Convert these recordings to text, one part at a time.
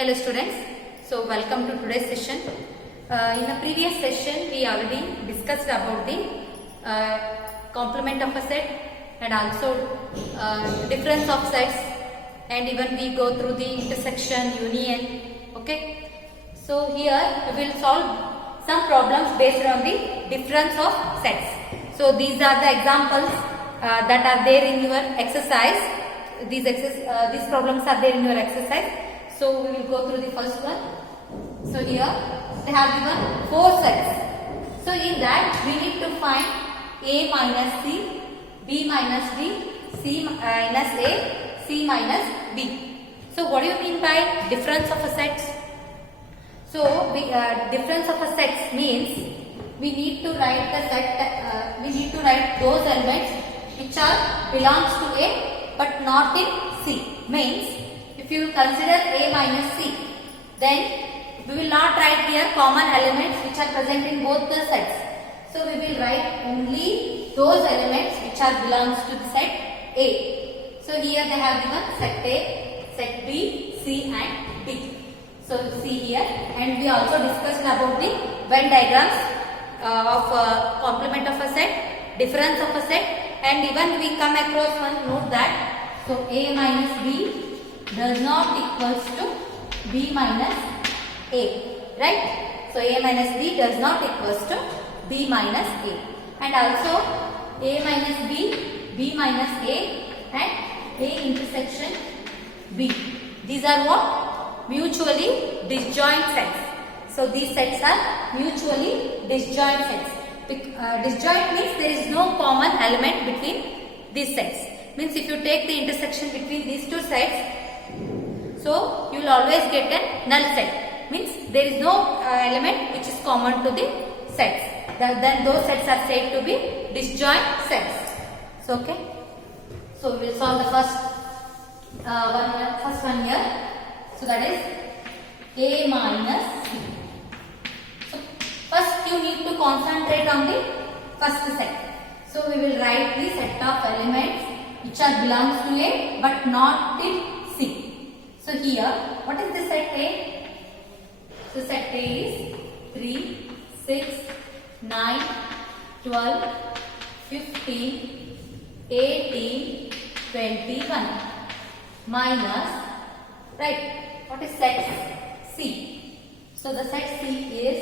Hello students, so welcome to today's session. In the previous session we already discussed about the complement of a set and also difference of sets, and even we go through the intersection, union. Okay, so here we will solve some problems based on the difference of sets. So these are the examples that are there in your exercise. These problems are there in your exercise. So we will go through the first one. So here they have given 4 sets. So in that we need to find A minus C, B minus D, C minus A, C minus B. So what do you mean by difference of a set? So difference of a set means we need to write the set. We need to write those elements which are belongs to A but not in C. Means if you consider A minus C, then we will not write here common elements which are present in both the sets. So we will write only those elements which are belongs to the set A. So here they have given set A, set B, C and D. So see here, and we also discussed about the Venn diagrams of complement of a set, difference of a set, and even we come across one note that so A minus B does not equals to B minus A, right? So A minus B does not equals to B minus A, and also A minus B, B minus A and A intersection B. These are what? Mutually disjoint sets. So these sets are mutually disjoint sets. Disjoint means there is no common element between these sets. Means if you take the intersection between these two sets, so you will always get a null set. Means there is no element which is common to the sets. Then those sets are said to be disjoint sets. So okay. So we will solve the first one here. So that is A minus C. So first you need to concentrate on the first set. So we will write the set of elements which are belongs to A but not in C. So here, what is the set A? So set A is 3, 6, 9, 12, 15, 18, 21 minus, right? What is set C? So the set C is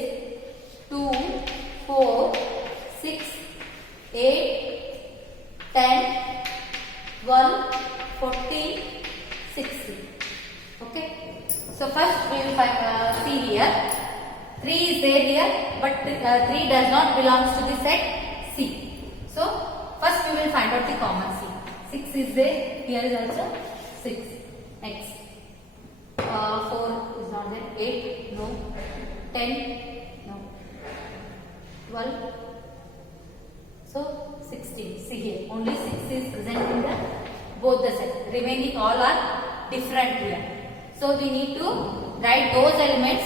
2, 4, 6, 8, 10, 12, 14, 16. Okay. So first we will see here 3 is there here, but 3 does not belongs to the set C. So first we will find out the common C. 6 is there, here is also 6. Next 4 is not there, 8 no, 10 no, 12, so 16. See here, only 6 is present in the both the sets. Remaining all are different here. So we need to write those elements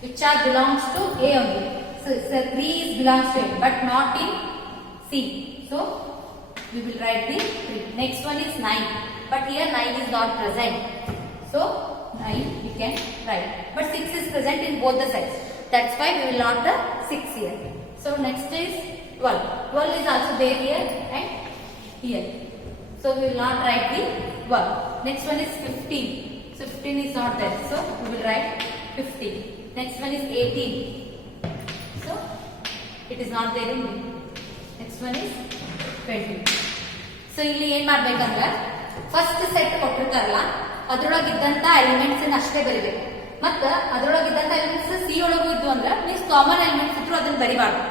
which are belongs to A only. So 3 is belongs to A but not in C. So we will write the 3. Next one is 9. But here 9 is not present. So 9 we can write. But 6 is present in both the sets. That's why we will not the 6 here. So next is 12. 12 is also there here and here. So we will not write the 12. Next one is 15. So 15 is not there. So we will write 15. Next one is 18. So it is not there in B. Next one is 20. So ಇಲ್ಲಿ ಏನು ಮಾಡಬೇಕಂದ್ರೆ first set ಕೊಟ್ಟಿರ್ತಾರಲ್ಲ ಅದರೊಳಗಿದ್ದಂತ elements ಅನ್ನು ಅಷ್ಟೇ ಬರಿಬೇಕು. ಮತ್ತು ಅದರೊಳಗಿದ್ದಂತ elements C ಒಳಗೂ ಇದ್ದು ಅಂದ್ರೆ ಮೀನ್ಸ್ ಕಾಮನ್ ಎಲಿಮೆಂಟ್ಸ್ ಇದ್ರು ಅದನ್ನ ಬರಿಬಾರ್ದು.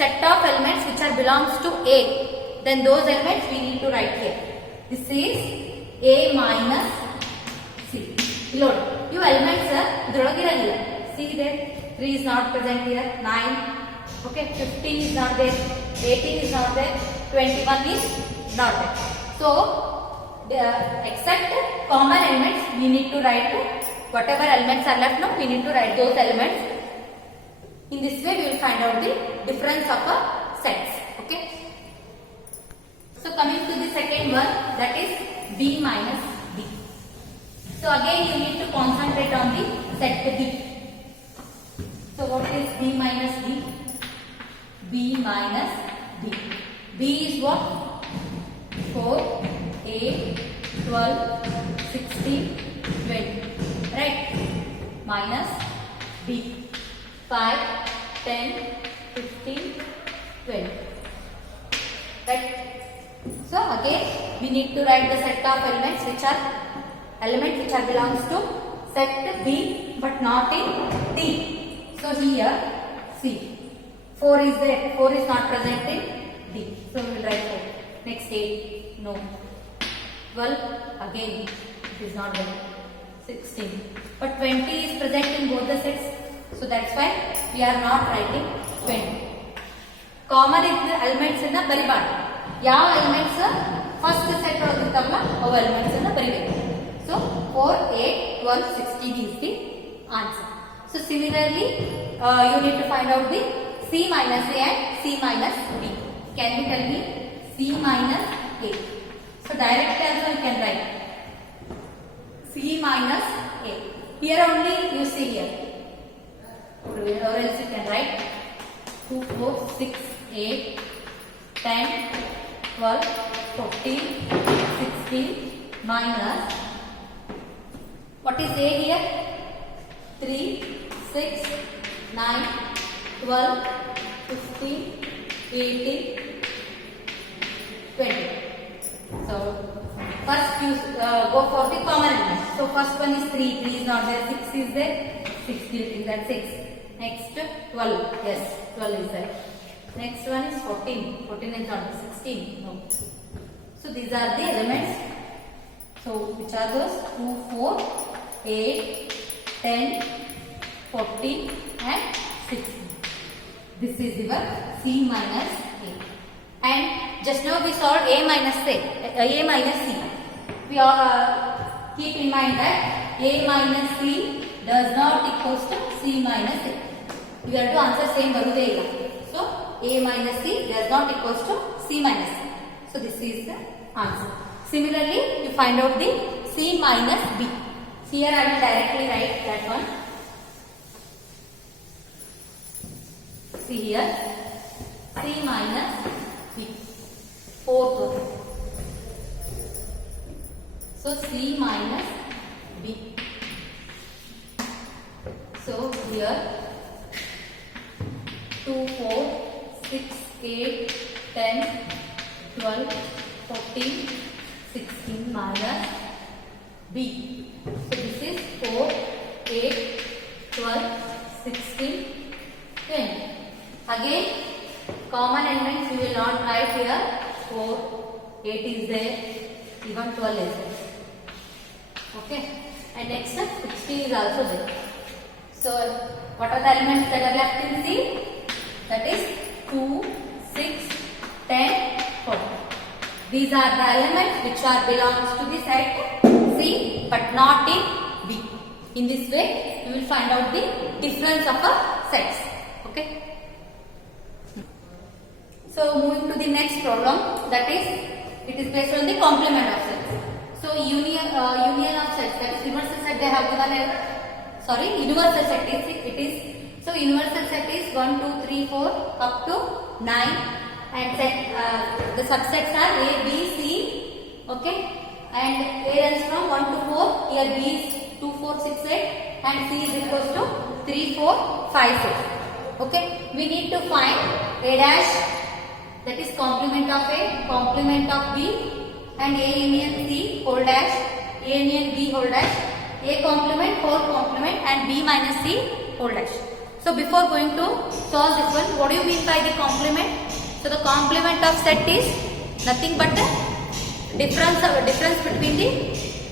Set of elements which are belongs to A, then those elements we need to write here. This is A minus C. Load. You elements idrolagiralla. See there, 3 is not present here, 9. Okay, 15 is not there, 18 is not there, 21 is not there. So except common elements we need to write whatever elements are left. Now we need to write those elements. In this way we will find out the difference of a sets. Okay. So coming to the second one, that is B minus D. So So again you need to concentrate on the set B. So what is B minus D? B minus D. B is what? 4, 8, 12, 16, 20. Right? Minus B. 5, 10, 15, 20. Right? So again we need to write the set of elements which are belongs to set B but not in D. So here see 4 is there, 4 is not present in D. So we will write 4. Next 8, no. 12, again it is not there. 16. But 20 is present in both the sets. So that's why we are not writing 20. Common elements in the baribad. ಯಾವ elements first set ಒಳಗಿರ್ತಾವಲ್ಲ ಅವು elements ಅನ್ನು ಬರಿಬೇಕು. So 4, 8, 12, 16 is the answer. So similarly you need to find out the C minus A and C minus B. Can you tell me C minus A? So directly also you can write C minus A. Here only you see here. Or else you can write 2, 4, 6, 8, 10, 12, 14, 16 minus. What is A here? 3, 6, 9, 12, 15, 18, 20. So first you go for the common element. So first one is 3. 3 is not there. 6 is there. 6 is that 6. Next 12. Yes, 12 is there. Next one is 14. 14 is not 16. No. So these are the elements. So which are those? 2, 4, 8, 10, 14 and 16. This is your C minus A. And just now we solved A minus C. We keep in mind that A minus C does not equals to C minus A. You have to answer same barude illa. So A minus C does not equals to C minus C. So this is the answer. Similarly, you find out the C minus B. Here I will directly write that one. See here, C minus B, fourth one. So C minus B. So here 2, 4, 6, 8, 10, 12, 14, 16 minus B. So this is 4, 8, 12, 16, 20. Again, common elements you will not write here. 4, 8 is there, even 12 is there. Okay. And next 16 is also there. So what are the elements that are left in C? That is 2, 6, 10, 14. These are the elements which are belongs to the set C but not in B. In this way, you will find out the difference of a sets. Okay. So moving to the next problem, that is it is based on the complement of sets. So union of sets, that is universal set they have given universal set is so universal set is 1, 2, 3, 4 up to 9 and set the subsets are A, B, C. Okay. And A runs from 1 to 4. Here B is 2, 4, 6, 8 and C is equals to 3, 4, 5, 6. Okay. We need to find A dash, that is complement of A, complement of B and A union C whole dash, A union B whole dash, A complement, whole complement and B minus C whole dash. So before going to solve this one, what do you mean by the complement? So the complement of set is nothing but the difference between the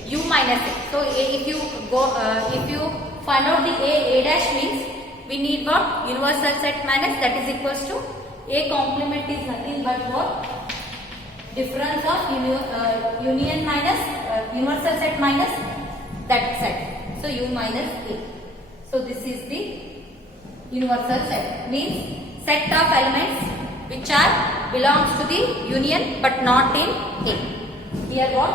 U minus A. So if you find out the A dash means we need what? Universal set minus, that is equals to A complement is nothing but what? Difference of union minus universal set minus that set. So U minus A. So this is the universal set, means set of elements which are belongs to the union but not in A. Here what?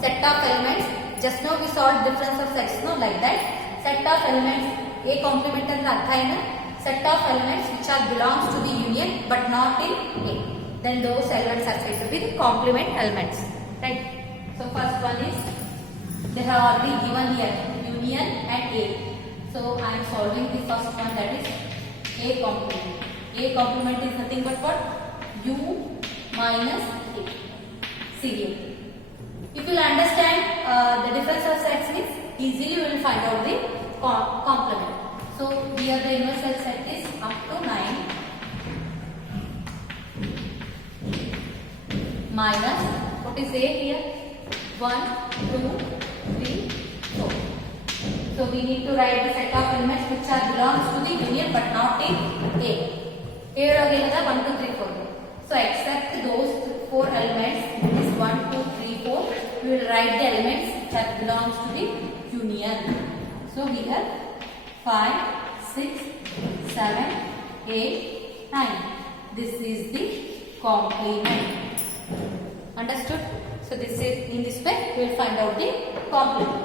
Set of elements Just now we solved difference of sets, no, like that. Set of elements, A complement and artha hai na, set of elements which are belongs to the union but not in A. Then those elements are said to be the complement elements, right? So first one is, they have already given here union and A. So I am solving the first one, that is A complement. A complement is nothing but what? U minus A. See here. If you will understand the difference of sets means easily you will find out the complement. So here the universal set is up to 9 minus, what is A here? 1, 2, 3, 4. So we need to write the set of elements which are belongs to the union but not in A. A again 1, 2, 3, 4. So except those 4 elements, this 1, 2, 3, 4, we will write the elements that belongs to the union. So here 5, 6, 7, 8, 9. This is the complement. Understood? So this is, in this way we will find out the complement.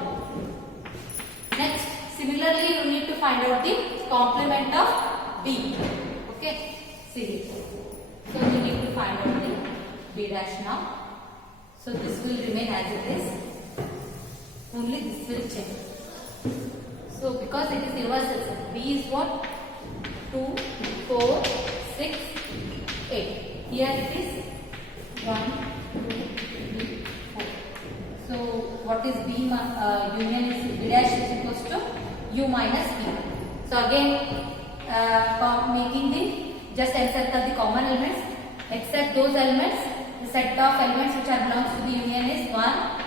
Next, similarly you need to find out the complement of B. Okay, see here. So we need to find out the B dash now. So this will remain as it is. Only this will change. So because it is universal set, B is what? 2, 4, 6, 8. Here it is 1, 2, 3, 4. So what is B union is B dash is equals to U minus B. So again making the just accept the common elements, except those elements, the set of elements which are belongs to the union is 1,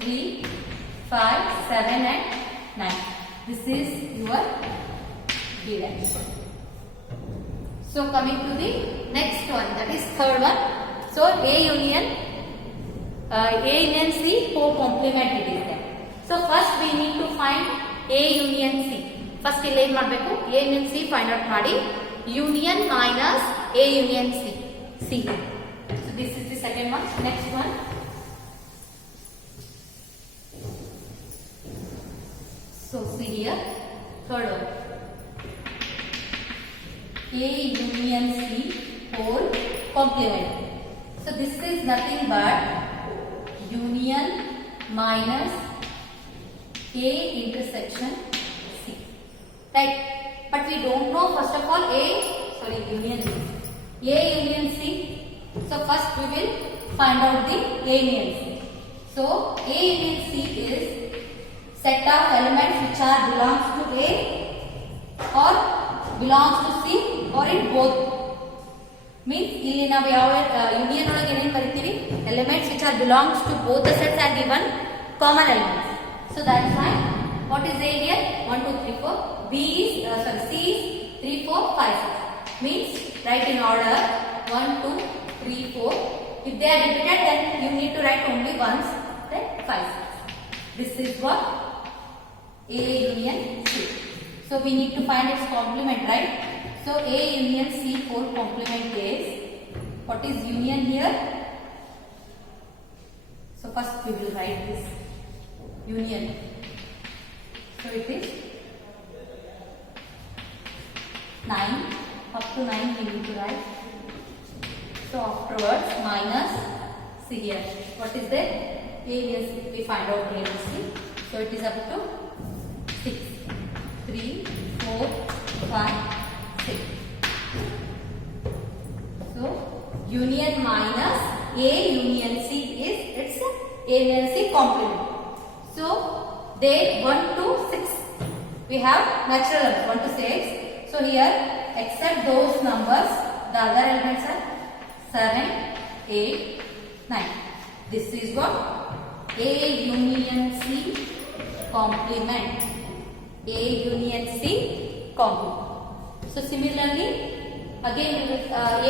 3, 5, 7 and 9. This is your B dash. So coming to the next one, that is third one. So A union C co-complement it is there. So first we need to find A union C. First ಇಲ್ಲಿ ಏನು ಮಾಡಬೇಕು? A union C find out ಮಾಡಿ union minus A union C. So this is the second one. Next one. So see here, third one. A union C whole complement. So this is nothing but union minus A intersection C. Right? But we don't know first of all union C. A union C. So first we will find out the A union C. So A union C is set of elements which are belongs to A or belongs to C or in both. Means ಇಲ್ಲಿ ನಾವು ಯಾವ union ಒಳಗೆ ಏನೇನು ಬರೀತೀವಿ? Elements which are belongs to both the sets are given common elements. So that's why what is A here? 1, 2, 3, 4. B is C is 3, 4, 5, 6. Means write in order 1, 2, 3, 4. If they are repeated, then you need to write only once. Then 5, 6. This is what A union C. So we need to find its complement, right? So A union C whole complement is, what is union here? So first we will write this union. So it is 9, up to 9 we need to write. So afterwards minus, see here, what is that? A union C, we find out A union C. So it is up to 6, 3, 4, 5, 6. So union minus A union C is its A union C complement. So they 1 to 6. We have natural numbers 1 to 6. So here except those numbers, the other elements are 7, 8, 9. This is what A union C complement. A union C complement. So similarly, again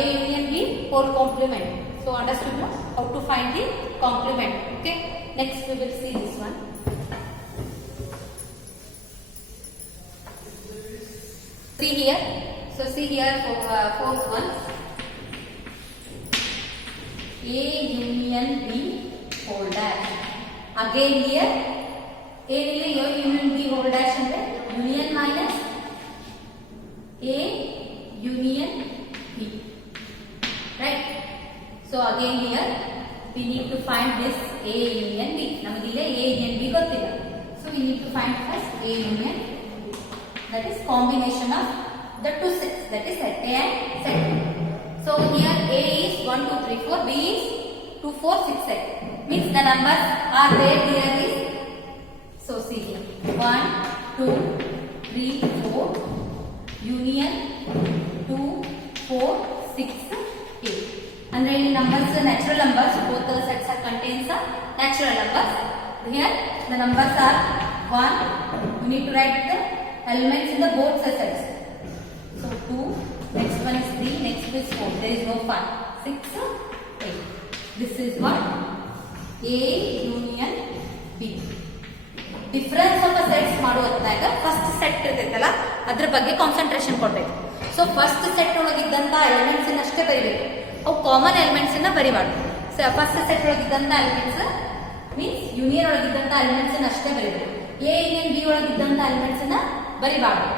A union B whole complement. So understood now how to find the complement. Okay. Next we will see this one. See here. So see here fourth one. A union B whole dash. Again here ಏನಿಲ್ಲ A union B whole dash ಅಂದ್ರೆ union minus A union B, right? So again here we need to find this A union B. ನಮಗಿಲ್ಲಿ A union B ಗೊತ್ತಿಲ್ಲ, so we need to find first A union B, that is combination of the two sets, that is set A and set B. So here A is 1 2 3 4, B is 2 4 6 7, means the numbers are there. Here is, so see here 1 2 3 4 union 2 4 6 8, ಅಂದ್ರೆ ಇಲ್ಲಿ numbers natural numbers, both the sets are contains a natural numbers. Here the numbers are 1, you need to write the elements in the both sets. So 2, next one is 3, next is 4, there is no 5, 6 8. This is what A union B. Difference of sets ಮಾಡುವಾಗ first set ಇರ್ತೈತಲ್ಲ ಅದ್ರ ಬಗ್ಗೆ concentration ಕೊಡ್ಬೇಕು. So first set ಒಳಗಿದ್ದಂತ elements ಅಷ್ಟೇ ಬರಿಬೇಕು, ಅವು common elements ಬರಿಬಾರ್ದು. ಸೊ ಫಸ್ಟ್ ಸೆಟ್ ಒಳಗಿದ್ದಂತ ಎಲಿಮೆಂಟ್ಸ್ ಮೀನ್ಸ್ ಯೂನಿಯನ್ ಒಳಗಿದ್ದಂತ ಎಲಿಮೆಂಟ್ಸ್ ಅಷ್ಟೇ ಬರಿಬೇಕು. ಎ ಯೂನಿಯನ್ ಬಿ ಒಳಗಿದ್ದಂತ ಎಲಿಮೆಂಟ್ಸ್ ಬರಿಬಾರ್ದು.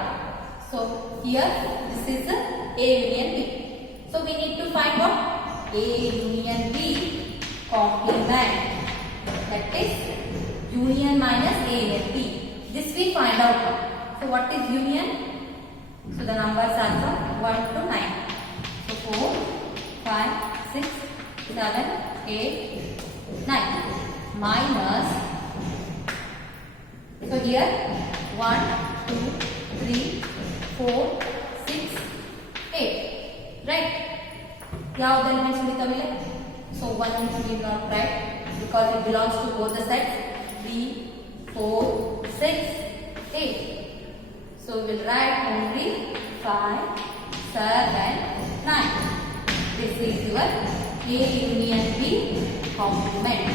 So here this is A union B. So we need to find what A union B complement, that is union minus A union B. This we find out. So what is union? So the numbers are from 1 to 9. So 4 5 6 7 8 9 minus, so here 1 2 3 4 6 8, right? ಯಾವ್ದು elements ಉಳಿತಾವಿಲ್ಲ? So 1 we did not write because it belongs to both the sets 3 4 6 8. So we will write only 5 7 9. This is your A union B complement.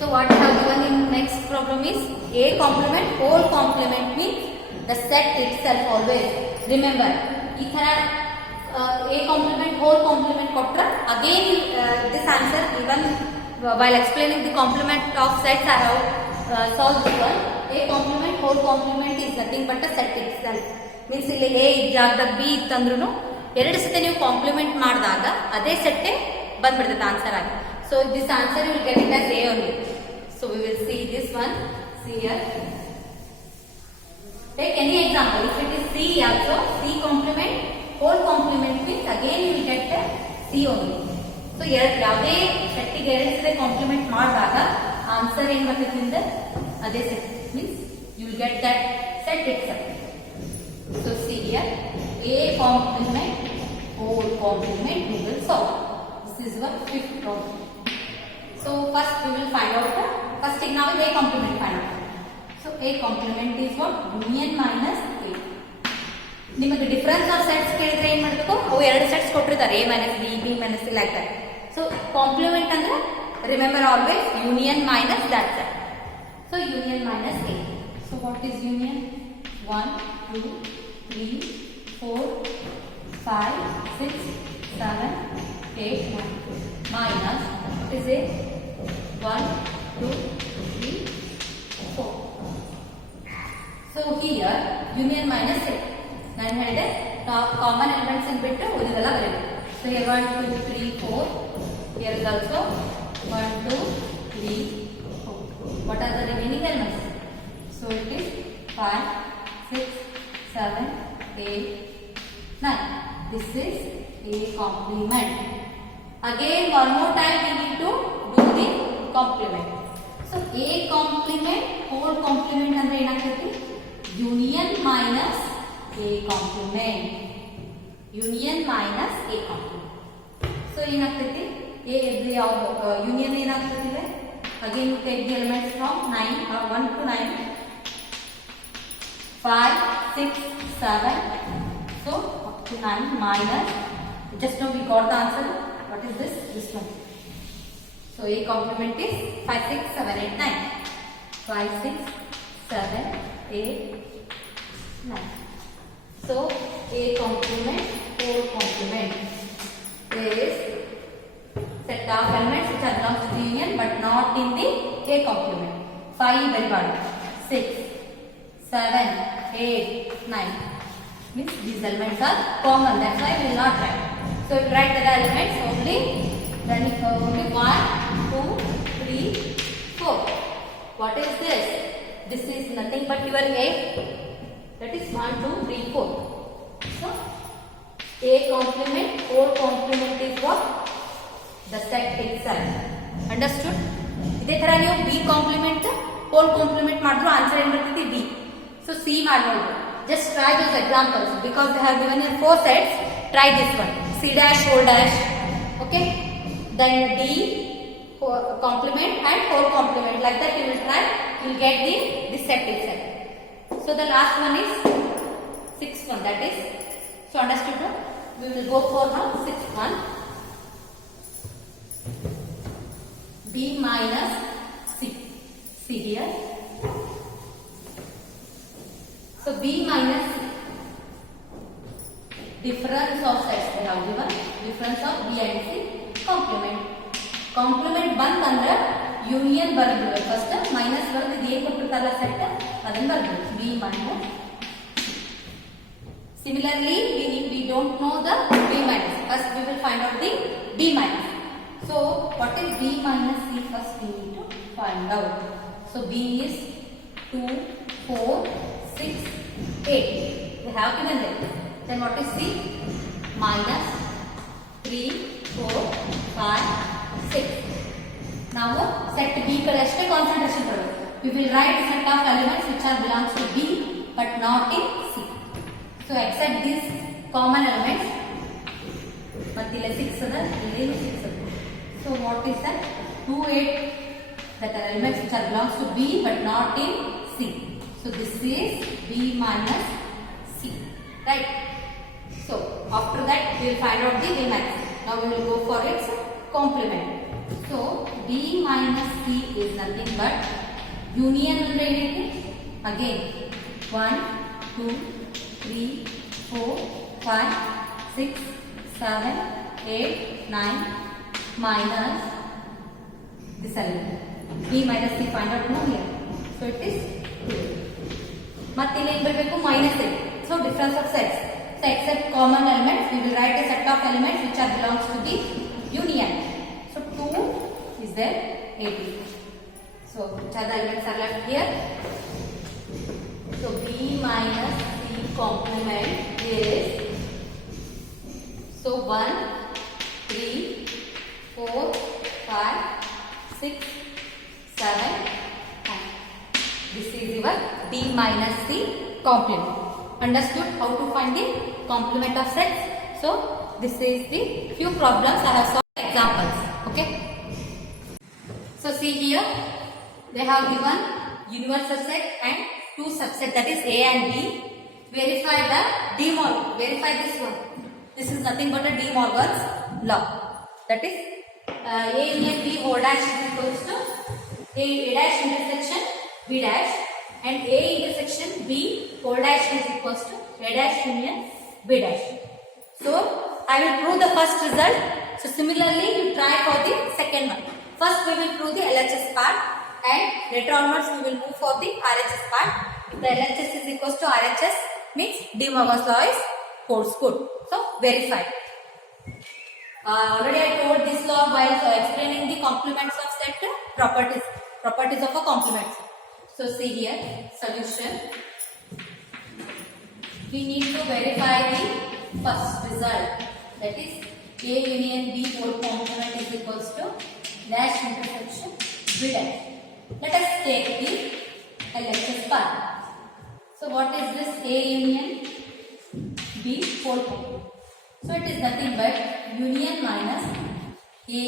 So what I have given in next problem is A complement whole complement means the set itself always. Remember, ಈ ತರ A complement whole complement kotra, again this answer even while explaining the complement of sets I have solved this one. A complement whole complement is nothing but a set itself, means ಇಲ್ಲಿ A ಜಾಗದಾಗ B ಇತ್ತಂದ್ರೂ ಎರಡು ಸತಿ ನೀವು compliment ಮಾಡಿದಾಗ ಅದೇ ಸೆಟ್ಟೇ ಬಂದ್ಬಿಡ್ತದೆ answer ಆಗಿ. So this answer you will get it as A only. So we will see this one. See here, take any example. If it is C also, C complement whole complement means again you will get a C only. So ಯಾವುದೇ ಸೆಟ್ಟಿಗೆ ಎರಡು ಸಲ compliment ಮಾಡಿದಾಗ answer ಏನು ಬರ್ತೈತಿ ಅಂದ್ರೆ ಅದೇ set, means you will get that set itself. So see here, A complement whole complement we will solve. This is our fifth problem. So first we will find out the first thing. Now A complement find out. So A complement is what? Union minus A. ನಿಮಗೆ difference of sets ಕೇಳಿದ್ರೆ ಏನ್ ಮಾಡಬೇಕು? ಅವು ಎರಡು sets ಕೊಟ್ಟಿರ್ತಾರೆ, A minus B, B minus C like that. So complement ಅಂದ್ರೆ remember always union minus that set. So union minus A. So what is union? 1 2 3 4 5 6 7 8 9 minus what is it? 1 2 3 4. So here union minus A. ನಾನು ಹೇಳಿದೆ common elements ಬಿಟ್ಟು ಉಳಿದೆಲ್ಲ ಬರೀಬೇಕು. So here 1 2 3 4, here is also 1 2 3 4. What are the remaining elements? So it is 5 6 7 8 9. This is A complement. Again one more time we need to do the complement. So A complement whole complement ಅಂದ್ರೆ ಏನಾಗ್ತೈತಿ? Union minus A complement. Union minus A complement. So ಏನಾಗ್ತೈತಿ? A ಇದ್ರೆ ಯಾವುದು union ಏನಾಗ್ತೈತಿ? Again you take the elements from 9 1 to 9, 5 6 7, so up to 9 minus, just now we got the answer. What is this? This one. So A complement is 5 6 7 8 9. 5 6 7 8 9. So A complement whole complement is set of elements which are belongs to the union but not in the A complement. 5 very bad, 6, 7, 8, 9. Means these elements are common. That's why we will not write. So we write the elements only. Then only 1, 2, 3, 4. What is this? This is nothing but your A. That is 1, 2, 3, 4. So A complement, 4 complement is what? The set itself. Understood? ಇದೇ ತರ ನೀವು B complement, whole complement ಮಾಡಿದ್ರು answer ಏನು ಬರ್ತೈತಿ B. So C ಮಾಡಬಹುದು. Just try those examples because they have given you 4 sets. Try this one. C dash, whole dash. Okay? Then D complement and whole complement. Like that you will try. You will get the set itself. So the last one is 6th one. That is. So understood? No? We will go for now 6th one. B minus C. See here. So B minus C. Difference of sets they have given. Difference of B and C. Complement. Complement ಬಂತಂದ್ರೆ union ಬರೆದ್ಬಿಡು. First minus ಬರೆದು ಇದು ಏನು ಕೊಟ್ಟಿರ್ತಾರಲ್ಲ set ಅದನ್ನ ಬರೆದ್ಬಿಡು. B minus. Similarly, we don't know the B minus. First we will find out the B minus. So what is B minus C? First we need to find out. So B is 2, 4, 6, 8. We have given that. Then what is C? Minus 3, 4, 5, 6. Now set B ಕಡೆಷ್ಟೇ concentration ಬರಬೇಕು. We will write set of elements which are belongs to B but not in C. So accept these common elements. But ಇಲ್ಲಿ 6 ಅದ ಇಲ್ಲಿ 6 ಅದ. So what is that? 2, 8 that are elements which are belongs to B but not in C. So this is B minus C. Right? So after that we will find out the B minus. Now we will go for its complement. So B minus C is nothing but union ಅಂದ್ರೆ ಏನೈತಿ? Again 1, 2, 3, 4, 5, 6, 7, 8, 9 minus this element. B minus C find out no here. So it is 2. ಮತ್ತೆ ಇಲ್ಲಿ ಏನು ಬರಬೇಕು? minus 8. So difference of sets. So except common elements, we will write a set of elements which are belongs to the union. So 2 is there, 8. So which are the elements are left here? So B minus C complement is so 1, 3, 4, 5, 6, 7, 9. This is your B minus C complement. Understood how to find the complement of sets? So this is the few problems I have solved examples. Okay. So see here they have given universal set and 2 subset, that is A and B. Verify the De Morgan. Verify this one. This is nothing but a De Morgan's law. That is A union B whole dash is equals to A dash intersection B dash, and A intersection B whole dash is equals to A dash union B dash. So I will prove the first result. So similarly you try for the second one. First we will prove the LHS part and later onwards we will move for the RHS part. If the LHS is equals to RHS means De Morgan's law is holds good. So verify. Already I told this law while explaining the complements of set properties of a complement. So see here solution. We need to verify the first result, that is A union B whole complement is equals to dash intersection B dash. Let us take the LHS part. So what is this A union B whole complement? So it is nothing but union minus A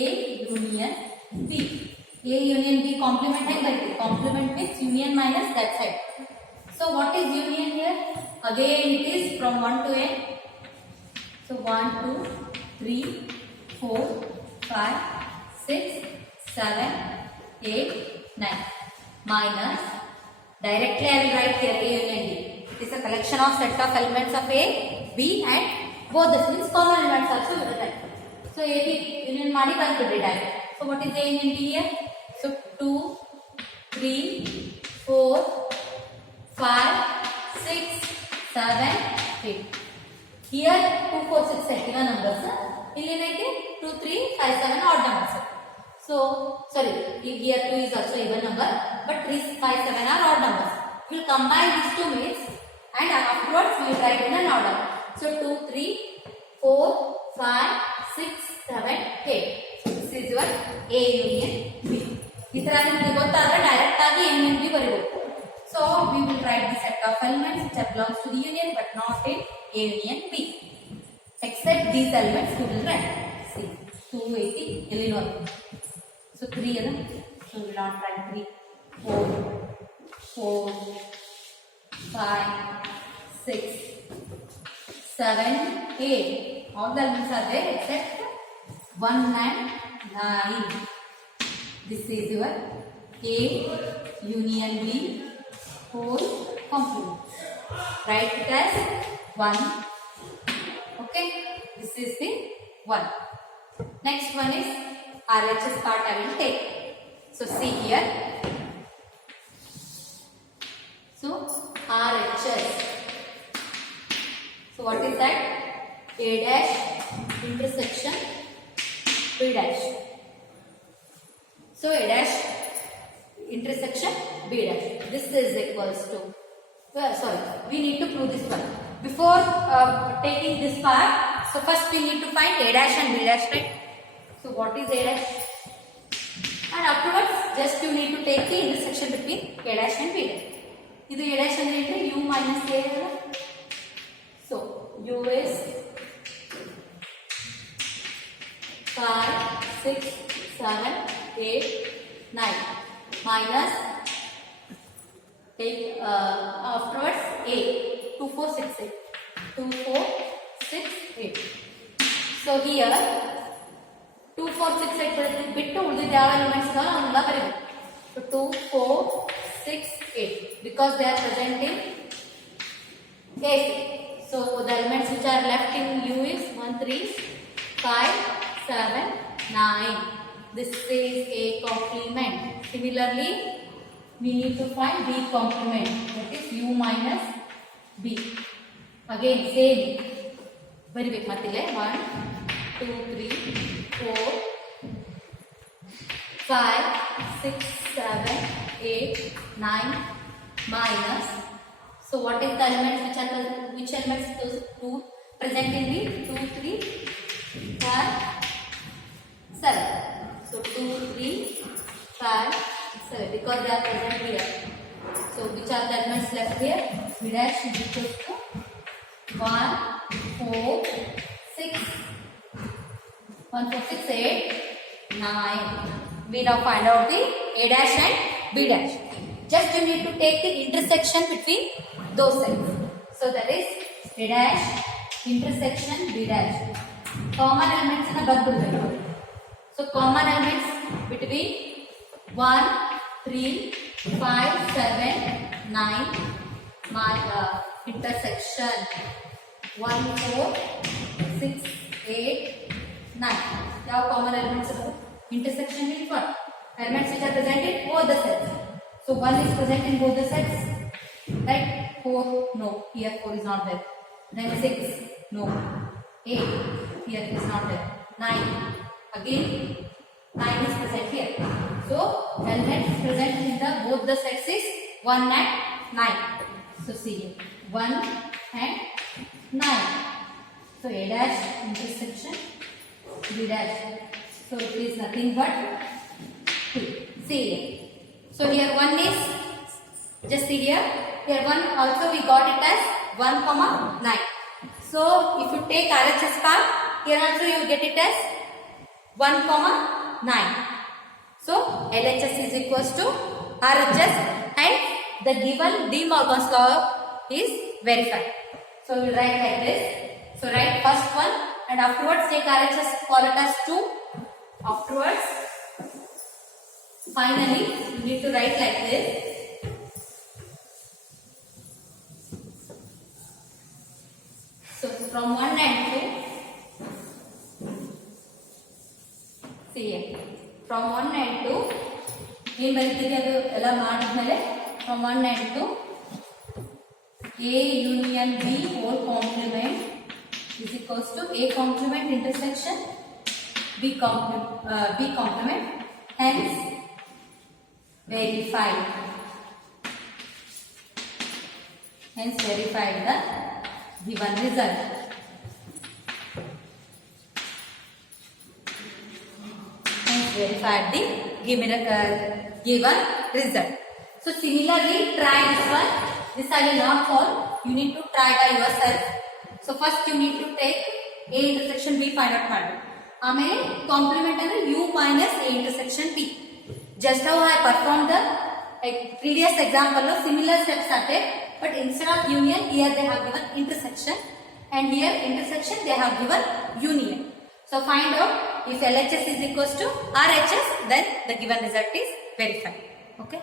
union B. A union B complement hai bhai. Complement means union minus that side. So what is union here? Again it is from 1 to n. So 1, 2, 3, 4, 5, 6, 7, 8, 9 minus. Directly I will write here A union B. It is a collection of set of elements of A, B and both this means common elements also we will write. So A B union ಮಾಡಿ ಬಂದ್ಬಿಡ್ರಿ direct. So what is A union B here? So 2, 3, 4, 5, 6, 7, 8. Here 2, 4, 6 even numbers. Here 2, 3, 5, 7 odd numbers. So sorry, here 2 is also even number, but 3, 5, 7 are odd numbers. We will combine these two means and afterwards we will write in an order. So 2, 3, 4, 5, 6, 7, 8. So this is your A union B. ಈ ತರ ನಿಮಗೆ ಗೊತ್ತಾದ್ರೆ direct ಆಗಿ A union B ಬರೆಯಬಹುದು. So we will write the set of elements which belongs to the union but not in A union B. Except these elements we will write. See 280 Illinois. So 3 is so we will not write 3, 4, 4, 5, 6, 7, 8. All the elements are there except 1 and 9. This is your A union B whole complement. Write it as 1. Okay, this is the 1. Next one is RHS part I will take. So see here. So RHS. So what is that? A dash intersection B dash. So A dash intersection B dash. This is equals to. Sorry, we need to prove this one. Before taking this part, so first we need to find A dash and B dash, right? So what is A dash? And afterwards, just you need to take the intersection between A dash and B dash. This A dash and U minus A. So U is 5, 6, 7, 8, 9 minus take afterwards A 2, 4, 6, 8. 2, 4, 6, 8. So here 2, 4, 6, 8 ಬಿಟ್ಟು ಉಳಿದ ಯಾವ elements ಗಳು ಅವನ್ನೆಲ್ಲ ಬರೀಬೇಕು. So 2, 4, 6, 8 because they are present in A. So the elements which are left in U is 1, 3, 5, 7, 9. This is A complement. Similarly, we need to find B complement. That is U minus B. Again same. Very big matile. 1, 2, 3, 4, 5, 6, 7, 8, 9 minus. So what is the elements which elements those two present in the 2, 3, 5, 7. So 2, 3, 5, 7 because they are present here. So which are the elements left here? B dash is equal to 1, 4, 6, 1, 4, 6, 8, 9. We now find out the A dash and B dash. Just you need to take the intersection between those sides. So that is A dash intersection B dash. Common elements in a bad. So common elements between 1, 3, 5, 7, 9 my intersection 1, 4, 6, 8, 9. Now common elements of intersection means what? Elements which are present in both the sets. So 1 is present in both the sets. Right? 4, no. Here 4 is not there. Then 6, no. 8, here it is not there. 9. Again 9 is present here. So elements present in the both the sets is 1 and 9. So see here 1 and 9. So A dash intersection B dash. So it is nothing but 2. See here. So here 1 is just see here. Here 1 also we got it as 1, 9. So if you take RHS part, here also you get it as 1, 9. So LHS is equals to RHS and the given De Morgan's law is verified. So we will write like this. So write first one and afterwards take RHS, call it as 2. Afterwards, finally you need to write like this. So from 1 and 2. See here. From 1 and 2 ಏನು ಬರೀತಿದೆ ಅದು ಎಲ್ಲ ಮಾಡಿದ್ಮೇಲೆ from one end to A union B whole complement is equals to A complement intersection B complement, hence verified the given result. Verified the given result. So similarly, try this one. This I will not solve. You need to try by yourself. So first you need to take A intersection B find out ಮಾಡಿ. ಆಮೇಲೆ compliment ಅಂದ್ರೆ U minus A intersection B. Just how I performed the previous example, similar steps are there, but instead of union, here they have given intersection, and here intersection they have given union. So find out if LHS is equals to RHS, then the given result is verified. Okay.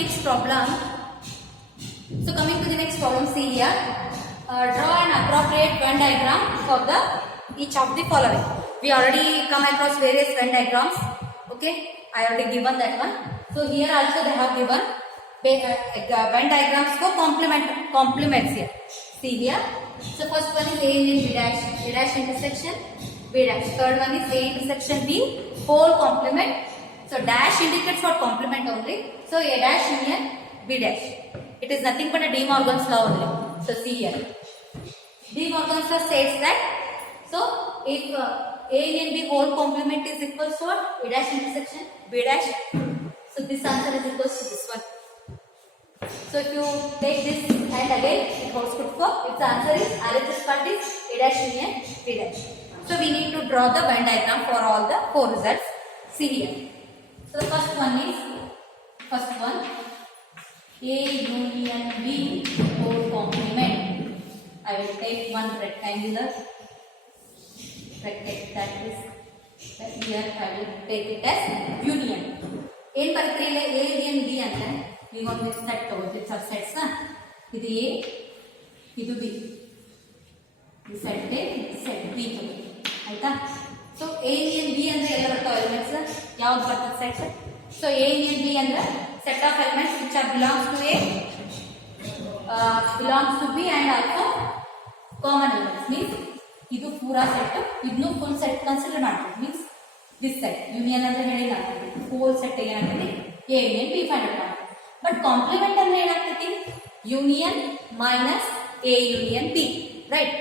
Next problem. So coming to the next problem, see here. Draw an appropriate Venn diagram for each of the following. We already come across various Venn diagrams. Okay, I already given that one. So here also they have given Venn diagrams for complements here. See here. So first one is A and B dash, A dash intersection B dash. Third one is A intersection B whole complement. So dash indicates for complement only. So A dash union B dash. It is nothing but a De Morgan's law only. So see here. De Morgan's law states that so if A union B whole complement is equals to A dash intersection B dash. So this answer is equals to this one. So if you take this and again it holds good for if the answer is RHS part is A dash union B dash. So we need to draw the Venn diagram for all the four results. See here. So the first one A union B whole complement. I will take one rectangular that is here I will take it as union. In particular A union B ಅಂದ್ರೆ ಈಗ ಒಂದು set ತಗೋತೀವಿ subsets ಇದು A ಇದು B ಈ set A set B ತಗೋತೀವಿ ಆಯ್ತಾ. So A union B ಅಂದ್ರೆ ಎಲ್ಲ ಬರ್ತಾವ ಎಲಿಮೆಂಟ್ಸ್ ಯಾವ್ದು ಬರ್ತದೆ set. So A union B ಅಂದ್ರೆ set of elements which are belongs to A belongs to B and also common elements means ಇದು ಪೂರಾ ಸೆಟ್ ಇದನ್ನು ಫುಲ್ ಸೆಟ್ ಕನ್ಸಿಡರ್ ಮಾಡ್ತೀವಿ ಮೀನ್ಸ್ ದಿಸ್ ಸೆಟ್ ಯೂನಿಯನ್ ಅಂದ್ರೆ ಹೇಳಿಲ್ಲ ಹೋಲ್ ಸೆಟ್ ಏನಾಗ್ತದೆ A union B find out ಮಾಡ್ತೀವಿ. But complement ಅಂದ್ರೆ ಏನಾಗ್ತೈತಿ union minus A union B right.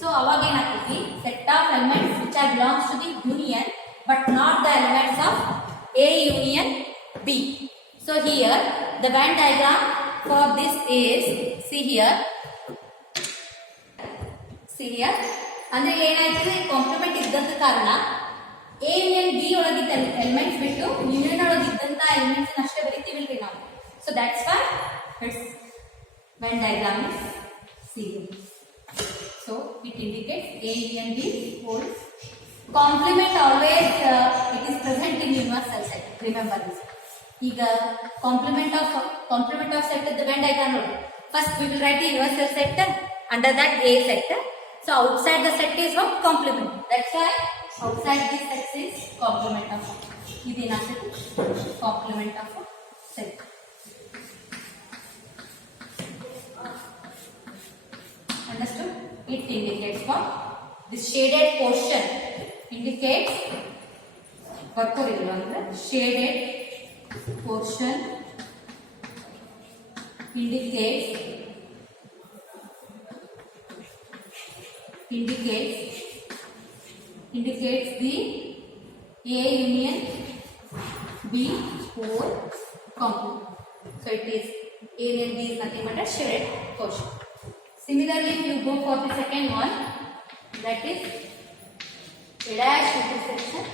So ಅವಾಗ ಏನಾಗ್ತೈತಿ set of elements which are belongs to the union but not the elements of A union B. So here the Venn diagram for this is see here ಅಂದ್ರೆ ಏನಾಯ್ತದೆ compliment ಇದ್ದಂತ ಕಾರಣ A union B ಒಳಗಿದ್ದ elements ಬಿಟ್ಟು union ಒಳಗಿದ್ದಂತ elements ಅಷ್ಟೇ ಬರೀತೀವಿಲ್ರಿ ನಾವು. So that's why its Venn diagram is here. So it indicates A union B whole complement always it is present in universal set. Remember this. ಈಗ complement of set the Venn diagram ನೋಡಿ. First we will write the universal set under that A set. So outside the set is what complement. That's why outside this set is complement of set. ಇದೇನಾಗ್ತದೆ complement of set. Understood? It indicates what? This shaded portion indicates shaded portion indicates the A union B whole complement. So it is A union B is nothing but a shaded portion. Similarly, if you go for the second one, that is A dash intersection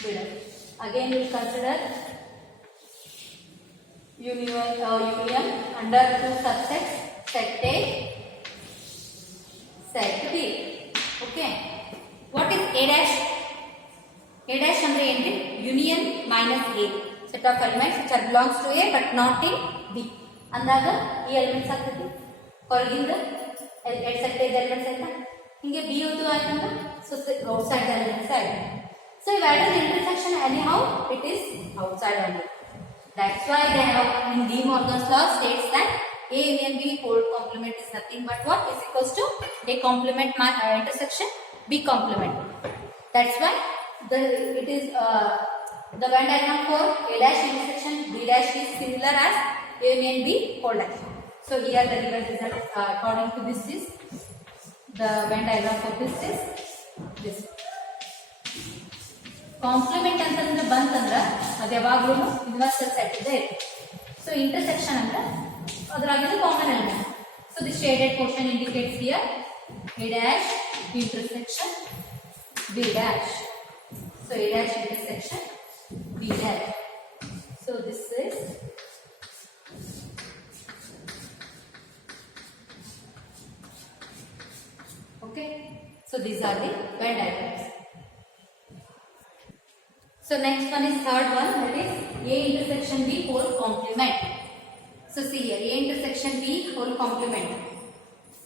B dash. Again, we will consider union under two subsets set A, set B. Okay. What is A dash? A dash ಅಂದ್ರೆ ಏನ್ರಿ union minus A. Set of elements which are belongs to A but not in B. ಅಂದಾಗ ಈ elements ಆಗ್ತದೆ ಹೊರಗಿಂದ set ಇದೆ elements ಆಯ್ತಾ. ಹಿಂಗೆ B ಉದ್ದು ಆಯ್ತಂದ್ರೆ ಸೊ ಔಟ್ಸೈಡ್ ಎಲಿಮೆಂಟ್ಸ್ ಆಯ್ತು. So if at the intersection anyhow it is outside only. That's why they have in De Morgan's law states that A union B whole complement is nothing but what is equals to A complement intersection B complement. That's why it is the Venn diagram for A dash intersection B dash is similar as A union B whole dash. So here the given result according to this is the Venn diagram for this is this. Complement ಅಂತಂದ್ರೆ ಬಂತಂದ್ರೆ ಅದು ಯಾವಾಗಲೂ universal set ಇದೆ. So intersection ಅಂದ್ರೆ ಅದರಾಗಿದ್ದು common element. So the shaded portion indicates here A dash intersection B dash. So A dash intersection B dash. So this is okay. So these are the Venn diagrams. So next one is third one, that is A intersection B whole complement. So see here A intersection B whole complement.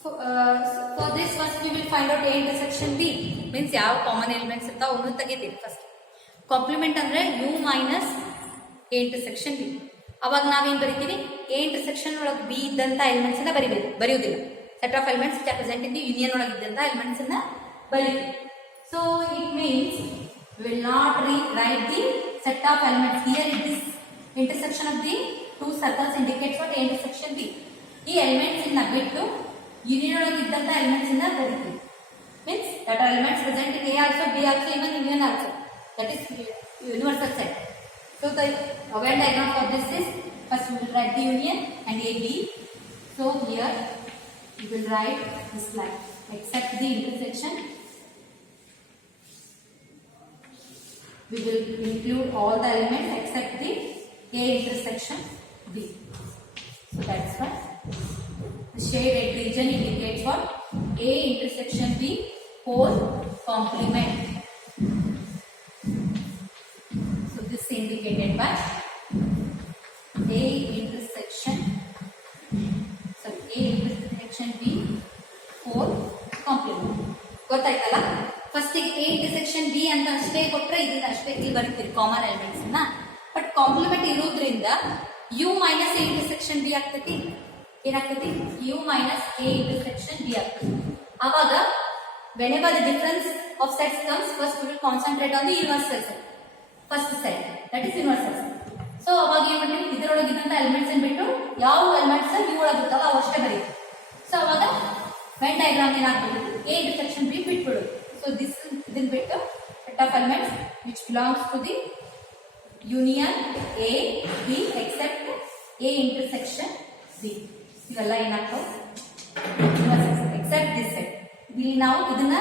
For this first we will find out A intersection B means ಯಾವ common elements ಇರ್ತಾವ ಅವನ್ನ ತೆಗಿತೀವಿ first. Compliment ಅಂದ್ರೆ U minus A intersection B. ಅವಾಗ ನಾವೇನು ಬರಿತೀವಿ A intersection ಒಳಗೆ B ಇದ್ದಂತ ಎಲಿಮೆಂಟ್ಸ್ ಅನ್ನ ಬರೆಯುವುದಿಲ್ಲ. Set of elements which are present in the union ಒಳಗೆ ಇದ್ದಂತ ಎಲಿಮೆಂಟ್ಸ್ ಅನ್ನ ಬರೀತೀವಿ. So it means we will not rewrite the set of elements. Here it is intersection of the two circles indicates what A intersection B. ಈ elements ಇಂದ ಬಿಟ್ಟು union ಒಳಗೆ ಇದ್ದಂತ elements ಇಂದ ಬರೀತೀವಿ. Means that are elements present in A also, B also, even union also. That is universal set. So the Venn diagram for this is first we will write the union and AB. So here we will write this line except the intersection. We will include all the elements except the A intersection B. So that's why the shaded region indicates what A intersection B whole complement. So this is indicated by A intersection. So A intersection B whole complement. ಗೊತ್ತಾಯ್ತಲ್ಲ first ಗೆ A intersection B ಅಂತ ಅಷ್ಟೇ ಕೊಟ್ರೆ ಇದನ್ನ ಅಷ್ಟೇ ಇಲ್ಲಿ ಬರೀತೀರಿ common elements ಅನ್ನ. But compliment ಇರೋದ್ರಿಂದ U minus A intersection B ಆಗ್ತೈತಿ. ಏನಾಗ್ತೈತಿ U minus A intersection B ಆಗ್ತೈತಿ. ಅವಾಗ whenever the difference of sets comes, first we will concentrate on the universal set. First set, that is universal set. So ಅವಾಗ ಏನು ಮಾಡ್ತೀವಿ ಇದರೊಳಗಿದ್ದಂತ elements ಅನ್ನು ಬಿಟ್ಟು ಯಾವ ಎಲಿಮೆಂಟ್ಸ್ U ಒಳಗಿರ್ತಾವ ಅವು ಅಷ್ಟೇ ಬರೀತೀವಿ. ಸೊ ಅವಾಗ Venn diagram ಏನಾಗ್ತದೆ A intersection B ಬಿಟ್ಬಿಡು. So this is ಇದನ್ನ ಬಿಟ್ಟು set of elements which belongs to the union A B except A intersection B. ಇವೆಲ್ಲ ಏನಾಗ್ತವೆ except this set. ಇಲ್ಲಿ ನಾವು ಇದನ್ನ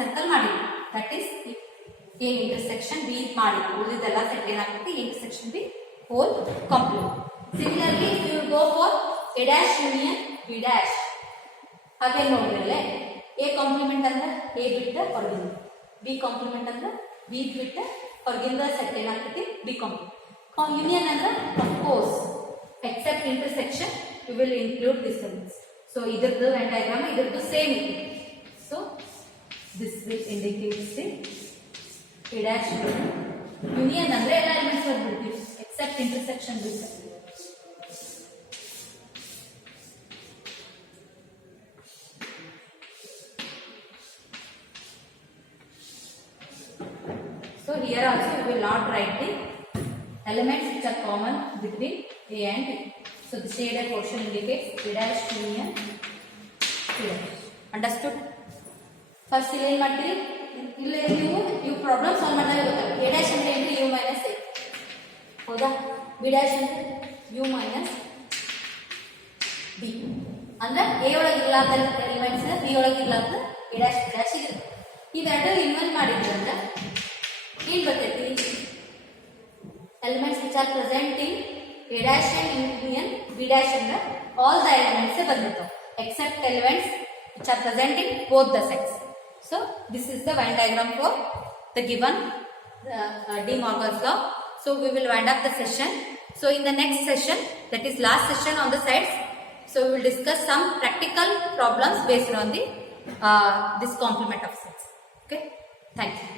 ಸರ್ಕಲ್ ಮಾಡಿದ್ವಿ that is A intersection B ಮಾಡಿದ್ವಿ. ಉಳಿದೆಲ್ಲ ಸೆಟ್ ಏನಾಗ್ತದೆ A intersection B whole complement. Similarly if you go for A dash union B dash ಹಾಗೆ ನೋಡಿದ್ರೆ A ಕಾಂಪ್ಲಿಮೆಂಟ್ ಅಂದ್ರೆ A ಬಿಟ್ಟ ಹೊರಗಿಂದ, B ಕಾಂಪ್ಲಿಮೆಂಟ್ ಅಂದ್ರೆ B ಬಿಟ್ಟ ಹೊರಗಿಂದ ಸೆಟ್ ಏನಾಗ್ತೈತಿ B ಕಾಂಪ್ಲಿಮೆಂಟ್. ಯೂನಿಯನ್ ಅಂದ್ರೆ of course except intersection we will include this elements. So ಇದ್ರದ್ದು Venn diagram ಇದ್ರದ್ದು ಸೇಮ್ ಇದೆ. So this will indicate the A dash union ಅಂದ್ರೆ ಎಲ್ಲ ಎಲಿಮೆಂಟ್ಸ್ ಬರ್ಬಿಡ್ತೀವಿ ಎಕ್ಸೆಪ್ಟ್ ಇಂಟರ್ಸೆಕ್ಷನ್ ಬಿಟ್ಟು. So here also we will not write the elements which are common between A and B. So the shaded portion indicates A dash union A dash. Understood? First ಇಲ್ಲಿ ಏನು ಮಾಡ್ತೀರಿ ಇಲ್ಲಿ ನೀವು problem solve ಮಾಡಿದಾಗ ಗೊತ್ತಾಗುತ್ತೆ. A dash ಅಂದ್ರೆ ಏನು U minus A ಹೌದಾ, B dash ಅಂದ್ರೆ U minus B ಅಂದ್ರೆ A ಒಳಗೆ ಇರ್ಲಾರ್ದ ಎಲಿಮೆಂಟ್ಸ್ B ಒಳಗೆ ಇರ್ಲಾರ್ದ A dash B dash ಇರುತ್ತೆ. ಇವೆರಡು ಇನ್ವೆಂಟ್ ಮಾಡಿದ್ವಿ ಅಂದ್ರೆ ಏನು ಬರ್ತೈತಿ elements which are present in A dash and union B dash and all the elements ಬಂದಿತ್ತು except elements which are present in both the sets. So this is the Venn diagram for the given De Morgan's law. So we will wind up the session. So in the next session, that is last session on the sets, so we will discuss some practical problems based on the this complement of sets. Okay, thank you.